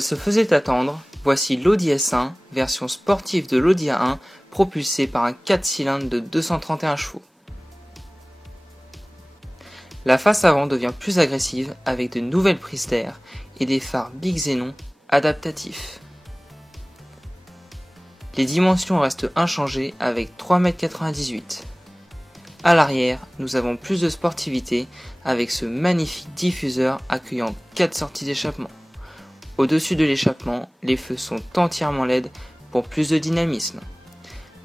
Elle se faisait attendre, voici l'Audi S1, version sportive de l'Audi A1, propulsée par un 4 cylindres de 231 chevaux. La face avant devient plus agressive avec de nouvelles prises d'air et des phares Big Xenon adaptatifs. Les dimensions restent inchangées avec 3,98 m. À l'arrière, nous avons plus de sportivité avec ce magnifique diffuseur accueillant 4 sorties d'échappement. Au-dessus de l'échappement, les feux sont entièrement LED pour plus de dynamisme.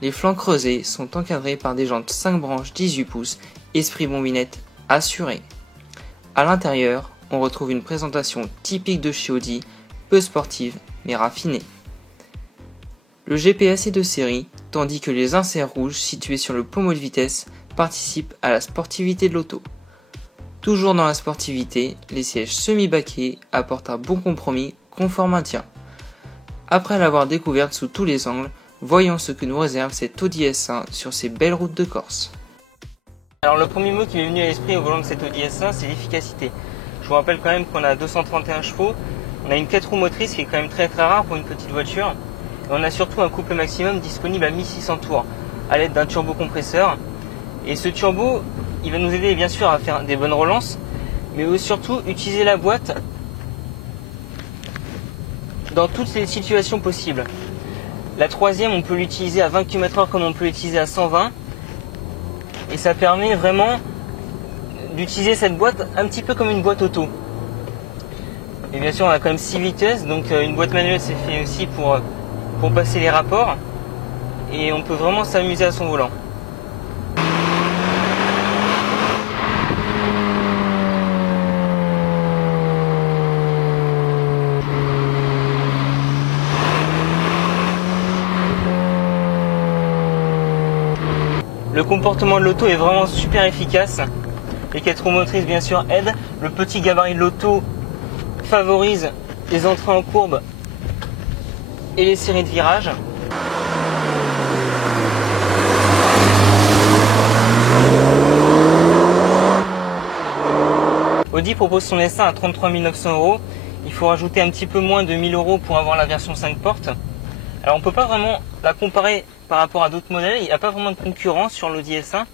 Les flancs creusés sont encadrés par des jantes 5 branches 18 pouces, esprit bombinette assuré. À l'intérieur, on retrouve une présentation typique de chez Audi, peu sportive mais raffinée. Le GPS est de série, tandis que les inserts rouges situés sur le pommeau de vitesse participent à la sportivité de l'auto. Toujours dans la sportivité, les sièges semi-baquets apportent un bon compromis confort maintien. Après l'avoir découverte sous tous les angles, voyons ce que nous réserve cette Audi S1 sur ces belles routes de Corse. Alors le premier mot qui m'est venu à l'esprit au volant de cette Audi S1, c'est l'efficacité. Je vous rappelle quand même qu'on a 231 chevaux, on a une 4 roues motrices qui est quand même très rare pour une petite voiture. Et on a surtout un couple maximum disponible à 1600 tours à l'aide d'un turbocompresseur. Et ce turbo, il va nous aider bien sûr à faire des bonnes relances, mais surtout utiliser la boîte dans toutes les situations possibles. La troisième, on peut l'utiliser à 20 km/h comme on peut l'utiliser à 120. Et ça permet vraiment d'utiliser cette boîte un petit peu comme une boîte auto. Et bien sûr, on a quand même 6 vitesses, donc une boîte manuelle c'est fait aussi pour passer les rapports. Et on peut vraiment s'amuser à son volant. Le comportement de l'auto est vraiment super efficace. Les 4 roues motrices bien sûr aident. Le petit gabarit de l'auto favorise les entrées en courbe et les séries de virages. Audi propose son S1 à 33 900 €. Il faut rajouter un petit peu moins de 1000 € pour avoir la version 5 portes. Alors on ne peut pas vraiment la comparer par rapport à d'autres modèles, il n'y a pas vraiment de concurrence sur l'Audi S1,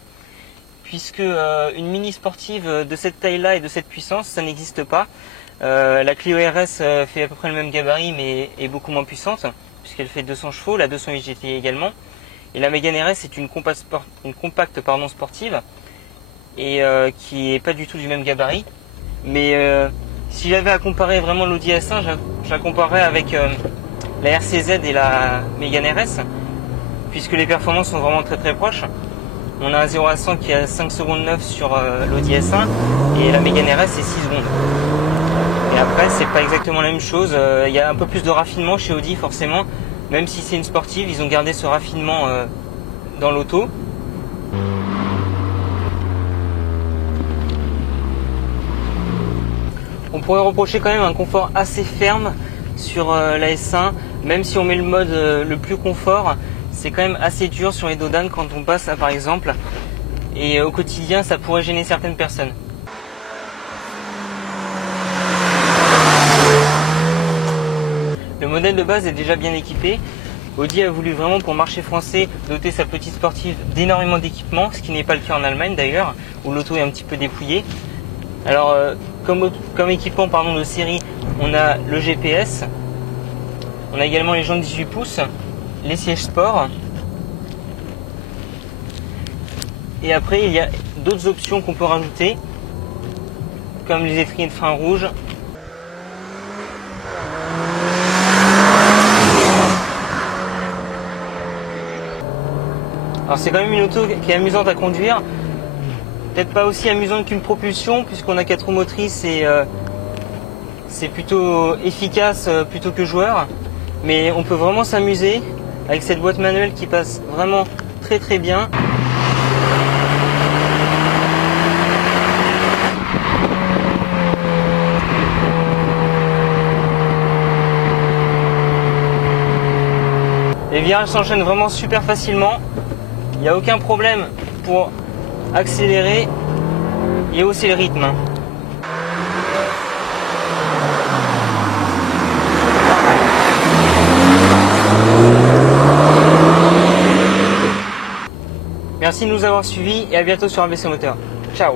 puisque une mini sportive de cette taille-là et de cette puissance, ça n'existe pas. La Clio RS fait à peu près le même gabarit, mais est beaucoup moins puissante, puisqu'elle fait 200 chevaux, la 208 GTI également. Et la Mégane RS est une compacte sportive, et qui n'est pas du tout du même gabarit. Mais si j'avais à comparer vraiment l'Audi S1, je la comparerais avec la RCZ et la Mégane RS, puisque les performances sont vraiment très proches. On a un 0 à 100 qui est à 5 secondes 9 sur l'Audi S1 et la Mégane RS c'est 6 secondes. Et après c'est pas exactement la même chose, il y a un peu plus de raffinement chez Audi forcément, même si c'est une sportive, ils ont gardé ce raffinement dans l'auto. On pourrait reprocher quand même un confort assez ferme sur la S1, même si on met le mode le plus confort, c'est quand même assez dur sur les dos d'âne quand on passe là par exemple, et au quotidien ça pourrait gêner certaines personnes. Le modèle de base est déjà bien équipé. Audi a voulu vraiment pour le marché français doter sa petite sportive d'énormément d'équipements, ce qui n'est pas le cas en Allemagne d'ailleurs, où l'auto est un petit peu dépouillée. Alors comme équipement de série, on a le GPS, on a également les jantes 18 pouces, les sièges sport, et après il y a d'autres options qu'on peut rajouter, comme les étriers de frein rouge. Alors c'est quand même une auto qui est amusante à conduire, peut-être pas aussi amusante qu'une propulsion puisqu'on a 4 roues motrices et c'est plutôt efficace plutôt que joueur, mais on peut vraiment s'amuser avec cette boîte manuelle qui passe vraiment très bien. Les virages s'enchaînent vraiment super facilement, il n'y a aucun problème pour accélérer et hausser le rythme. Merci de nous avoir suivis et à bientôt sur ABC Moteur. Ciao.